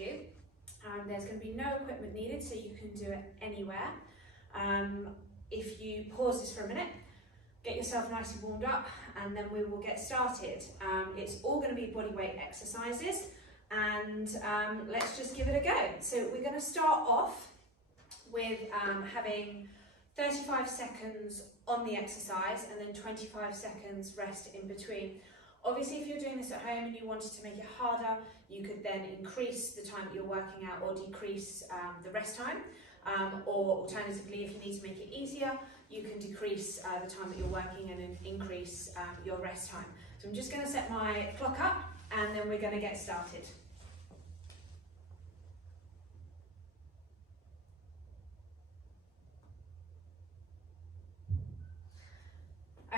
you. There's going to be no equipment needed, so you can do it anywhere. If you pause this for a minute, get yourself nicely warmed up, and then we will get started. It's all going to be body weight exercises, and let's just give it a go. So we're going to start off with having 35 seconds on the exercise and then 25 seconds rest in between. Obviously, if you're doing this at home and you wanted to make it harder, you could then increase the time that you're working out or decrease the rest time. Or alternatively, if you need to make it easier, you can decrease the time that you're working and increase your rest time. So I'm just going to set my clock up and then we're going to get started.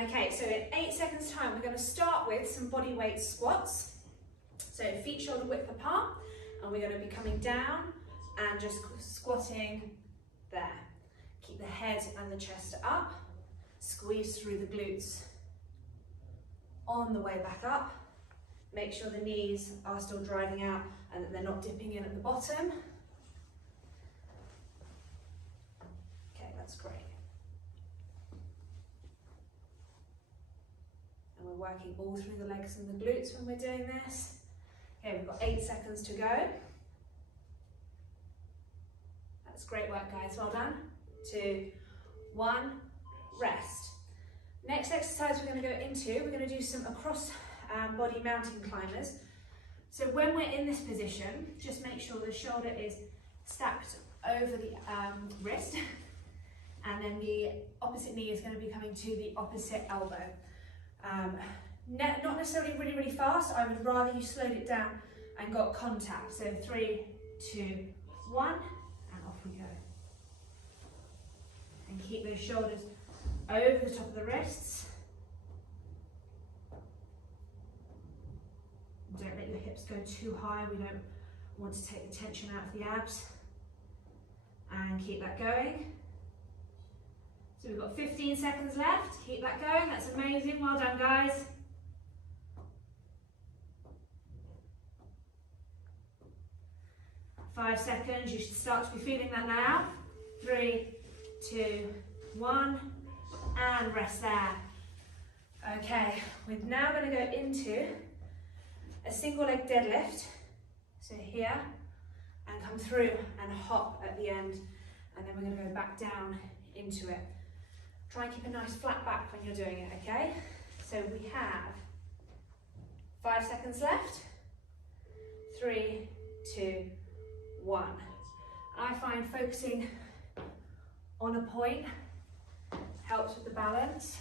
Okay, so in 8 seconds time, we're going to start with some body weight squats. So feet shoulder width apart, and we're going to be coming down and just squatting there. Keep the head and the chest up, squeeze through the glutes. On the way back up, make sure the knees are still driving out and that they're not dipping in at the bottom. Okay, that's great. And we're working all through the legs and the glutes when we're doing this. Okay, we've got 8 seconds to go. That's great work, guys, well done. 2, 1, rest. Next exercise we're going to go into, we're going to do some across body mountain climbers. So when we're in this position, just make sure the shoulder is stacked over the wrist, and then the opposite knee is going to be coming to the opposite elbow. Not necessarily really, really fast. I would rather you slowed it down and got contact. So 3, 2, 1, and off we go. And keep those shoulders over the top of the wrists. Don't let your hips go too high. We don't want to take the tension out of the abs. And keep that going. So we've got 15 seconds left. Keep that going. That's amazing. Well done, guys. Five seconds. You should start to be feeling that now. 3, 2, 1, and rest there. Okay, we're now going to go into a single leg deadlift. So here, and come through and hop at the end, and then we're going to go back down into it. Try and keep a nice flat back when you're doing it, okay? So we have 5 seconds left. 3, 2, 1. I find focusing on a point helps with the balance.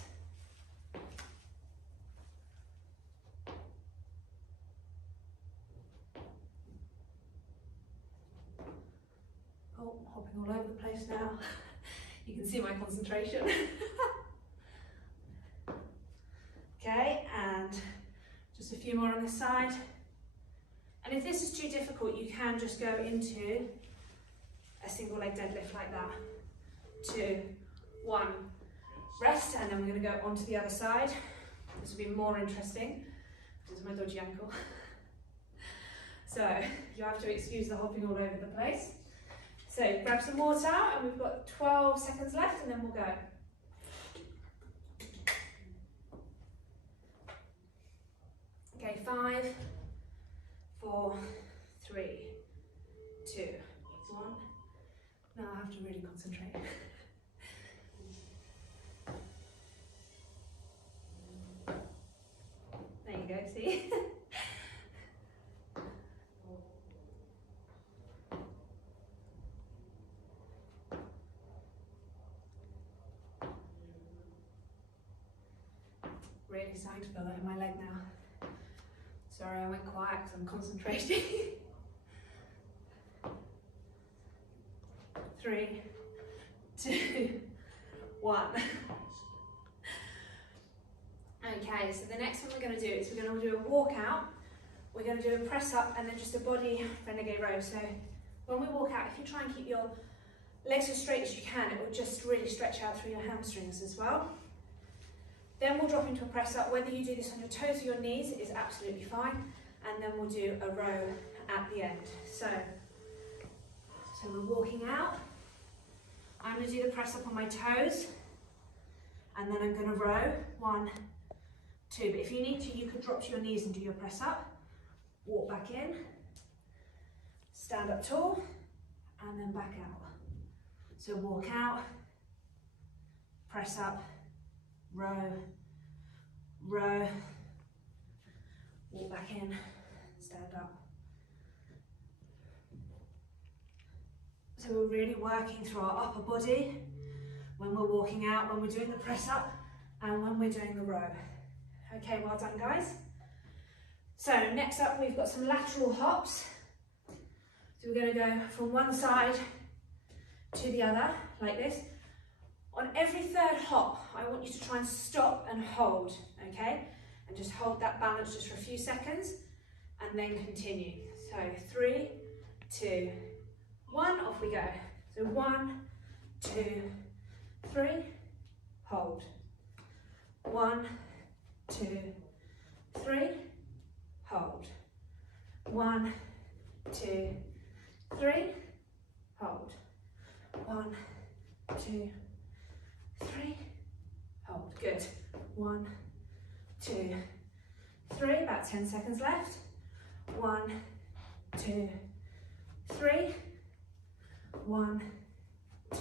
Oh, hopping all over the place now. You can see my concentration. Okay, and just a few more on this side. And if this is too difficult, you can just go into a single leg deadlift like that. 2, 1, rest, and then we're going to go onto the other side. This will be more interesting. This is my dodgy ankle. So you have to excuse the hopping all over the place. So grab some water, and we've got 12 seconds left, and then we'll go. Okay, 5, 4, 3, 2, 1. Now I have to really concentrate. There you go, see? Really starting to feel that in my leg now. Sorry, I went quiet because I'm concentrating. 3, 2, 1. Okay, so the next one we're going to do is we're going to do a walkout. We're going to do a press up and then just a body renegade row. So when we walk out, if you try and keep your legs as straight as you can, it will just really stretch out through your hamstrings as well. Then we'll drop into a press up. Whether you do this on your toes or your knees is absolutely fine. And then we'll do a row at the end. So we're walking out. I'm going to do the press up on my toes, and then I'm going to row. 1, 2. But if you need to, you could drop to your knees and do your press up. Walk back in, stand up tall, and then back out. So walk out, press up, row, row, walk back in, stand up. So we're really working through our upper body when we're walking out, when we're doing the press up, and when we're doing the row. Okay, well done guys. So next up we've got some lateral hops. So we're going to go from one side to the other, like this. On every third hop, I want you to try and stop and hold, okay? And just hold that balance just for a few seconds, and then continue. So 3, 2, 1, off we go. So 1, 2, 3, hold. 1, 2, 3, hold. 1, 2, 3, hold. 1, 2, 3, hold. Good. 1, 2, 3. About 10 seconds left. 1, 2, 3. 1, 2,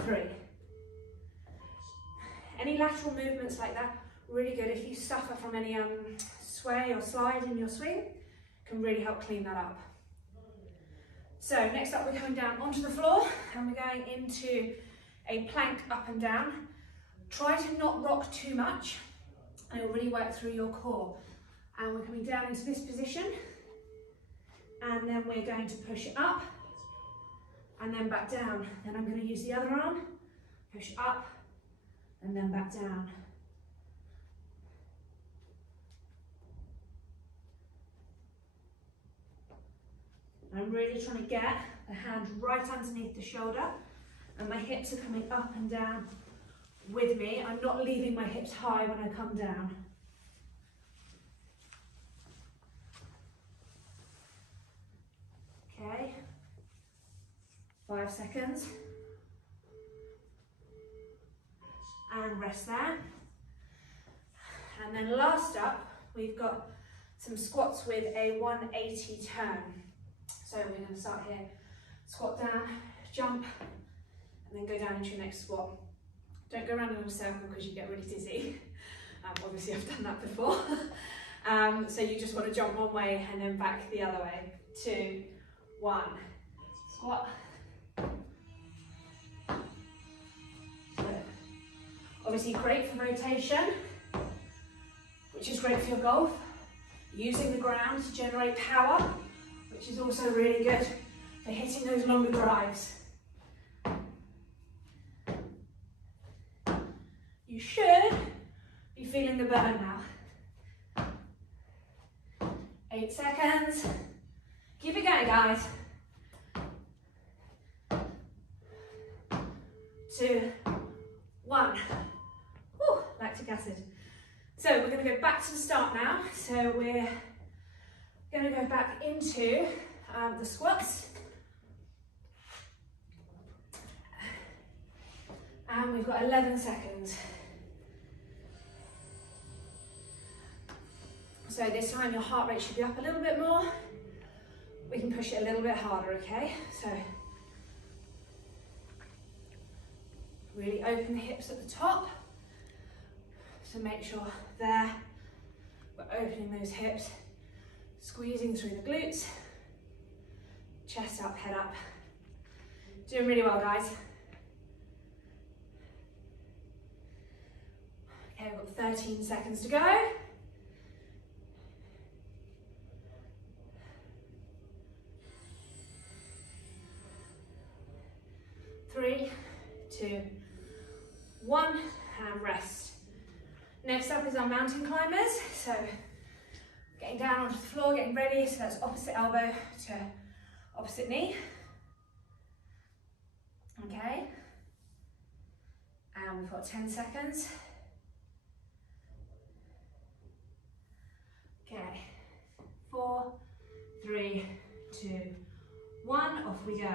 3. Any lateral movements like that, really good. If you suffer from any sway or slide in your swing, can really help clean that up. So next up, we're coming down onto the floor and we're going into a plank up and down. Try to not rock too much, and it'll really work through your core. And we're coming down into this position, and then we're going to push up and then back down. Then I'm going to use the other arm, push up and then back down. I'm really trying to get the hand right underneath the shoulder, and my hips are coming up and down with me. I'm not leaving my hips high when I come down. Okay, 5 seconds. And rest there. And then last up, we've got some squats with a 180 turn. So we're going to start here, squat down, jump, and then go down into your next squat. Don't go around in a circle because you get really dizzy. Obviously I've done that before. So you just want to jump one way and then back the other way. 2, 1, squat. So, obviously great for rotation, which is great for your golf. Using the ground to generate power, which is also really good for hitting those longer drives. You should be feeling the burn now. 8 seconds. Keep it going, guys. 2, 1. Whew, lactic acid. So we're going to go back to the start now. So we're going to go back into the squats. And we've got 11 seconds. So this time your heart rate should be up a little bit more. We can push it a little bit harder, okay? So really open the hips at the top. So make sure there, we're opening those hips, squeezing through the glutes, chest up, head up. Doing really well, guys. Okay, we've got 13 seconds to go. 3, 2, 1, and rest. Next up is our mountain climbers. So getting down onto the floor, getting ready. So that's opposite elbow to opposite knee. Okay. And we've got 10 seconds. Okay. 4, 3, we go.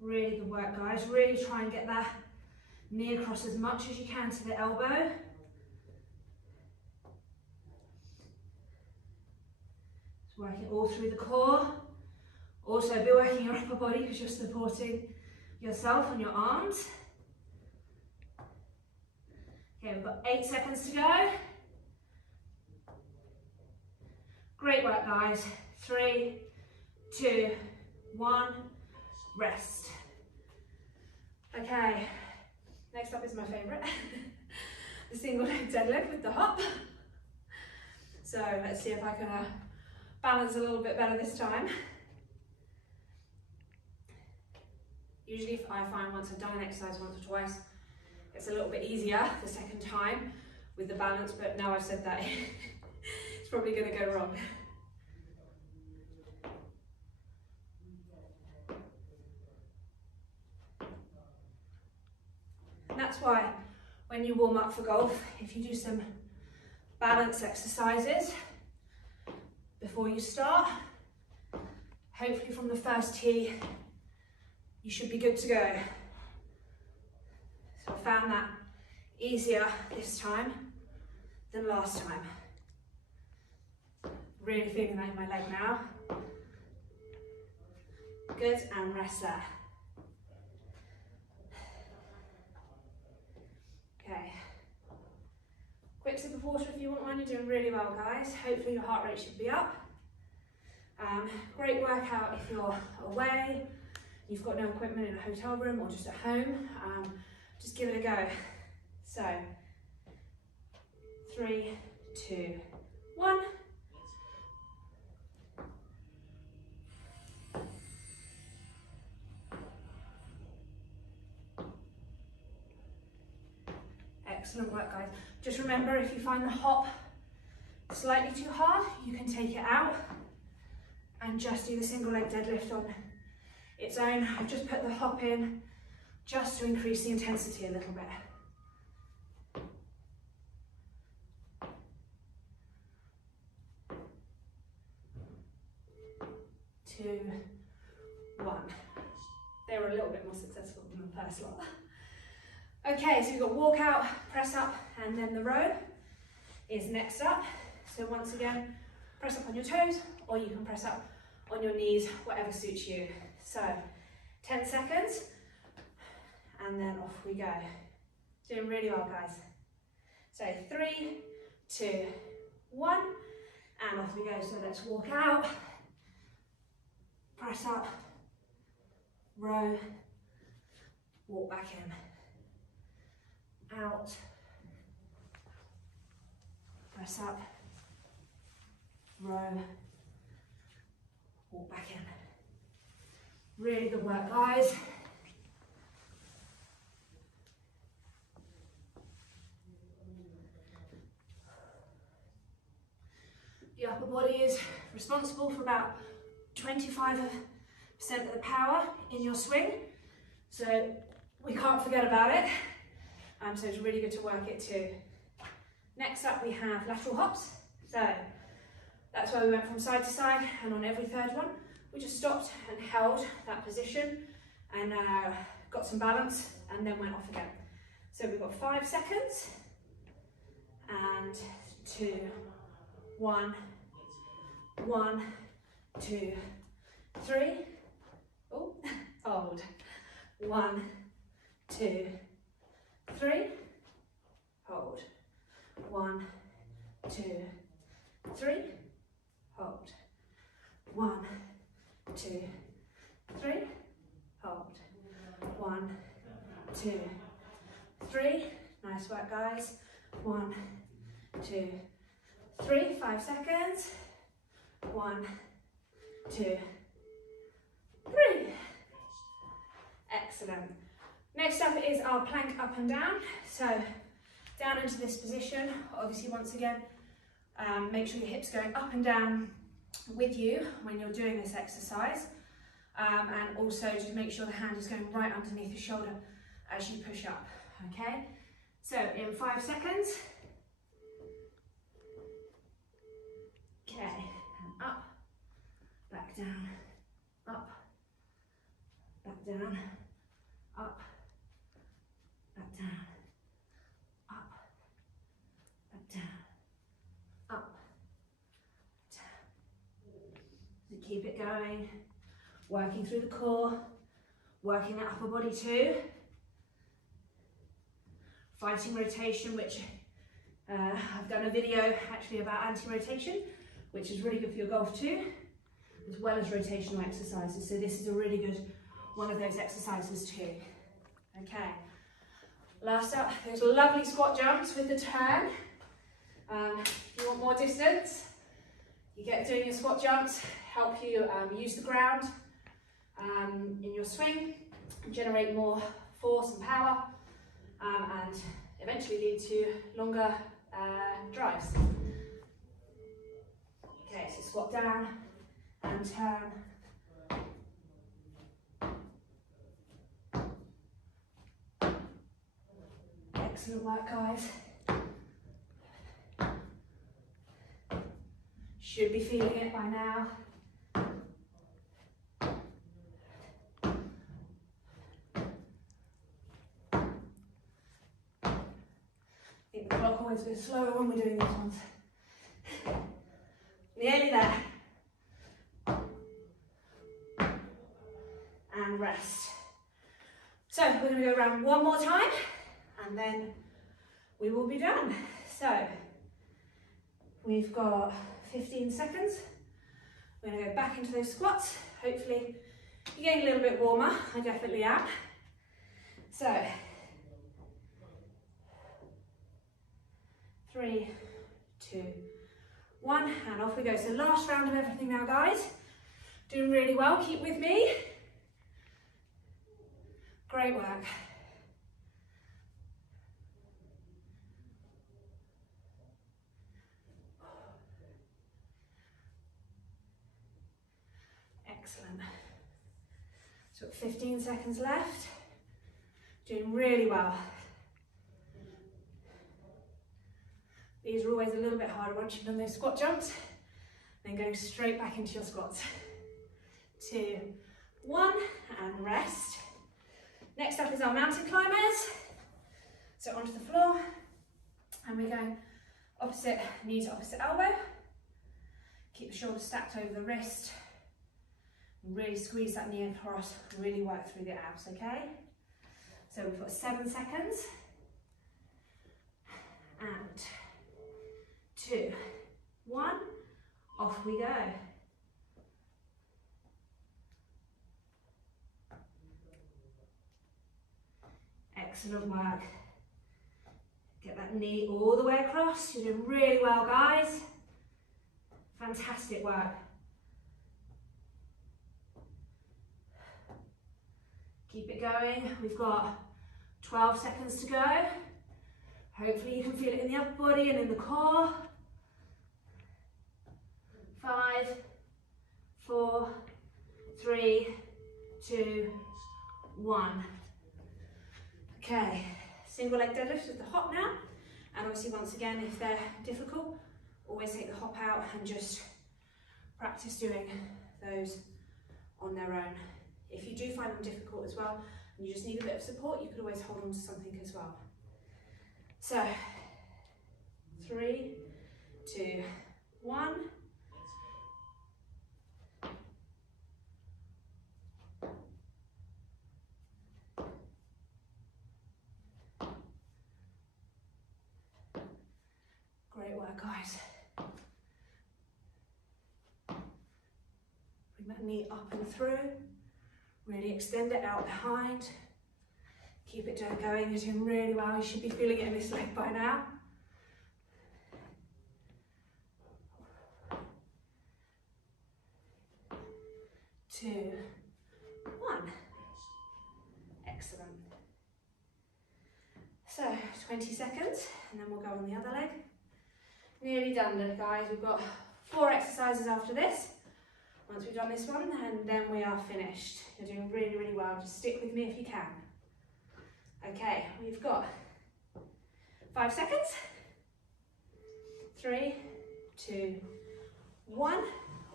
Really good work, guys. Really try and get that knee across as much as you can to the elbow. Just working all through the core. Also be working your upper body because you're supporting yourself and your arms. Okay, we've got 8 seconds to go. Great work, guys. 3, 2, 1, rest. Okay, next up is my favourite, the single leg deadlift with the hop. So let's see if I can balance a little bit better this time. Usually if I find once I've done an exercise once or twice, it's a little bit easier the second time with the balance, but now I've said that, it's probably going to go wrong. And that's why when you warm up for golf, if you do some balance exercises before you start, hopefully from the first tee, you should be good to go. So I found that easier this time than last time. Really feeling that in my leg now. Good, and rest there. Okay. Quick sip of water if you want one. You're doing really well, guys. Hopefully your heart rate should be up. Great workout if you're away, you've got no equipment in a hotel room or just at home. Just give it a go. So, 3, 2, 1. Excellent work, guys. Just remember, if you find the hop slightly too hard, you can take it out and just do the single leg deadlift on its own. I've just put the hop in just to increase the intensity a little bit. 2, 1. They were a little bit more successful than the first lot. Okay, so we've got walk out, press up, and then the row is next up. So once again, press up on your toes, or you can press up on your knees, whatever suits you. So 10 seconds, and then off we go. Doing really well, guys. So 3, 2, 1, and off we go. So let's walk out, press up, row, walk back in, out, press up, row, walk back in. Really good work, guys. The upper body is responsible for about 25% of the power in your swing, so we can't forget about it. So it's really good to work it too. Next up we have lateral hops. So that's why we went from side to side, and on every third one we just stopped and held that position and got some balance and then went off again. So we've got 5 seconds, and 2, 1, 1, 2, 3, oh, hold, 1, 2, 3, hold, 1, 2, 3, hold, 1, 2, 3, hold, 1, 2, 3, nice work, guys, 1, 2, 3, 5 seconds, 1, 2, 3, excellent. Next up is our plank up and down. So down into this position, obviously once again, make sure your hips going up and down with you when you're doing this exercise, and also just make sure the hand is going right underneath the shoulder as you push up, okay? So in 5 seconds, down, up, back down, up, back down, up, back down, up, down. So keep it going, working through the core, working that upper body too. Fighting rotation, which I've done a video actually about anti-rotation, which is really good for your golf too, as well as rotational exercises. So this is a really good one of those exercises too. Okay, last up, those lovely squat jumps with the turn. If you want more distance, you get doing your squat jumps, help you use the ground in your swing, and generate more force and power, and eventually lead to longer drives. Okay, so squat down and turn. Excellent work, guys. Should be feeling it by now. I think the clock always goes slower when we're doing these ones. Nearly there. And rest. So we're going to go around one more time and then we will be done. So we've got 15 seconds. We're going to go back into those squats. Hopefully you're getting a little bit warmer. I definitely am. So 3, 2, 1, and off we go. So last round of everything now, guys. Doing really well, keep with me. Great work. Excellent. So 15 seconds left. Doing really well. These are always a little bit harder once you've done those squat jumps. Then going straight back into your squats. 2, 1, and rest. Next up is our mountain climbers. So onto the floor, and we're going opposite knee to opposite elbow. Keep the shoulder stacked over the wrist. Really squeeze that knee across, really work through the abs, okay? So we've got 7 seconds. And 2, 1, off we go. Excellent work. Get that knee all the way across. You're doing really well, guys. Fantastic work. Keep it going. We've got 12 seconds to go. Hopefully you can feel it in the upper body and in the core. 5, 4, 3, 2, 1. Okay, single leg deadlift with the hop now. And obviously once again, if they're difficult, always take the hop out and just practice doing those on their own. If you do find them difficult as well, and you just need a bit of support, you could always hold on to something as well. So, 3, 2, 1. Great work, guys. Bring that knee up and through. Really extend it out behind. Keep it going, you're doing really well. You should be feeling it in this leg by now. 2, 1. Excellent. So 20 seconds, and then we'll go on the other leg. Nearly done, guys. We've got 4 exercises after this. Once we've done this one, and then we are finished. You're doing really, really well. Just stick with me if you can. Okay, we've got 5 seconds. 3, 2, 1.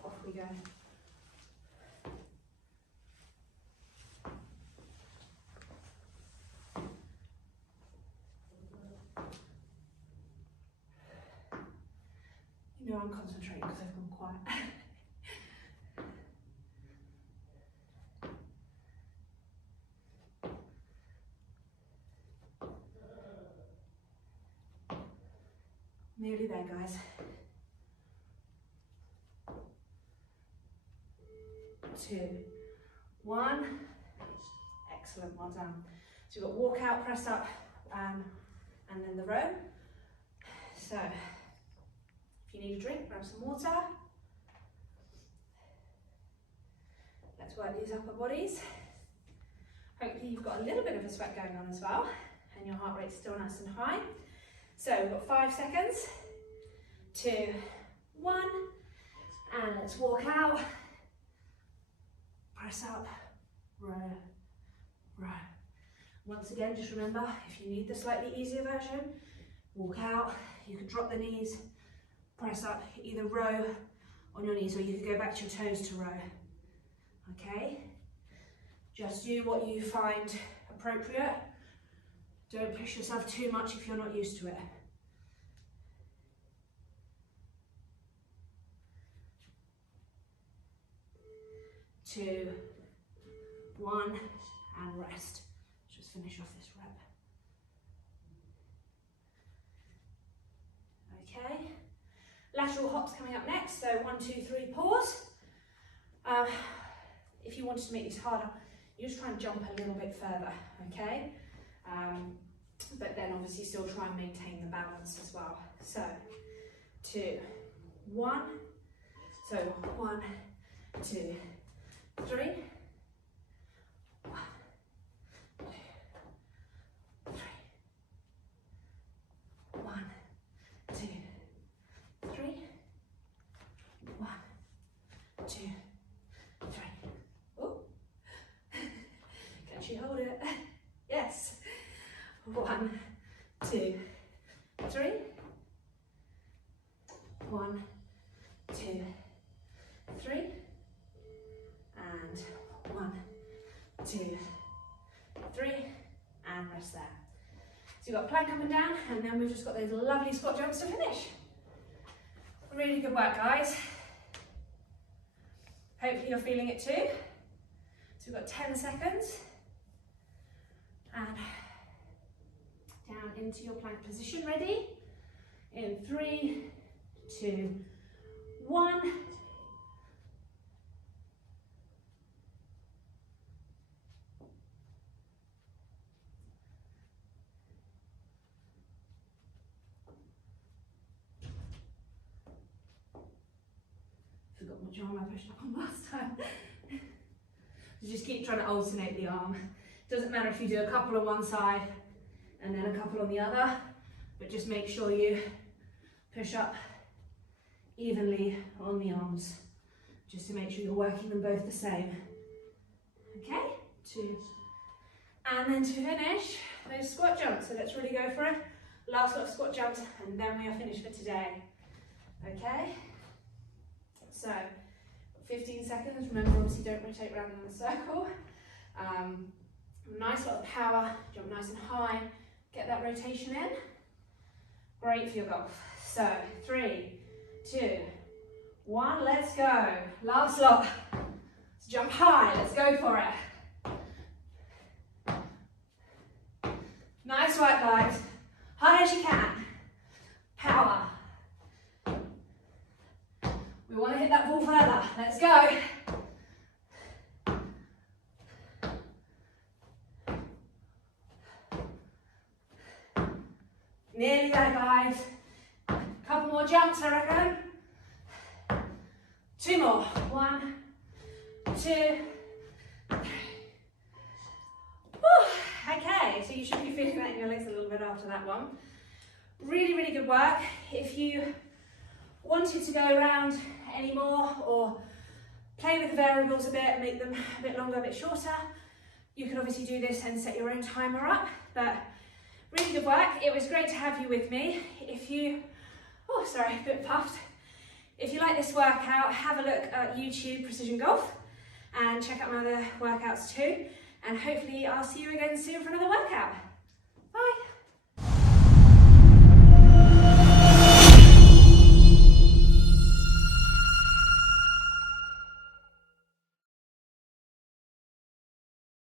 Off we go. I'm concentrating because I've gone quiet. Nearly there, guys. 2, 1. Excellent, well done. So we've got walk out, press up, and then the row. So if you need a drink, grab some water. Let's work these upper bodies. Hopefully you've got a little bit of a sweat going on as well, and your heart rate's still nice and high. So we've got 5 seconds. 2, 1, and let's walk out. Press up, row, row. Once again, just remember, if you need the slightly easier version, walk out. You can drop the knees, press up, either row on your knees, or you can go back to your toes to row. Okay? Just do what you find appropriate. Don't push yourself too much if you're not used to it. 2, 1, and rest. Just finish off this rep. Okay, lateral hops coming up next. So 1, 2, 3, pause. If you wanted to make this harder, you just try and jump a little bit further, okay? But then obviously still try and maintain the balance as well. So 2, 1. So 1, 2, 3. 1, 2, 3. 1, 2, 3. 1, 2, 3. Oh, can she hold it? Yes. 1, 2, 3. 1, 2, 3. And 1, 2, 3, and rest there. So you've got plank up and down, and then we've just got those lovely squat jumps to finish. Really good work, guys. Hopefully you're feeling it too. So we've got 10 seconds. And down into your plank position. Ready? In 3, 2, 1. Forgot what arm I pushed up on last time. So just keep trying to alternate the arm. Doesn't matter if you do a couple on one side and then a couple on the other, but just make sure you push up evenly on the arms, just to make sure you're working them both the same. Okay, 2. And then to finish, those squat jumps. So let's really go for it. Last lot of squat jumps, and then we are finished for today. Okay? So, 15 seconds. Remember, obviously, don't rotate around in a circle. Nice lot of power. Jump nice and high. Get that rotation in. Great for your golf. So, 3, 2, 1. Let's go. Last lot. Let's jump high. Let's go for it. Nice work, guys. High as you can. Power. We want to hit that ball further. Let's go. Nearly there, guys. Couple more jumps, I reckon. 2 more. 1, 2, 3. Whew. Okay, so you should be feeling that in your legs a little bit after that one. Really, really good work. If you wanted to go around any more or play with the variables a bit, make them a bit longer, a bit shorter, you could obviously do this and set your own timer up, but really good work. It was great to have you with me. If you, oh sorry, a bit puffed. If you like this workout, have a look at YouTube Precision Golf and check out my other workouts too, and hopefully I'll see you again soon for another workout.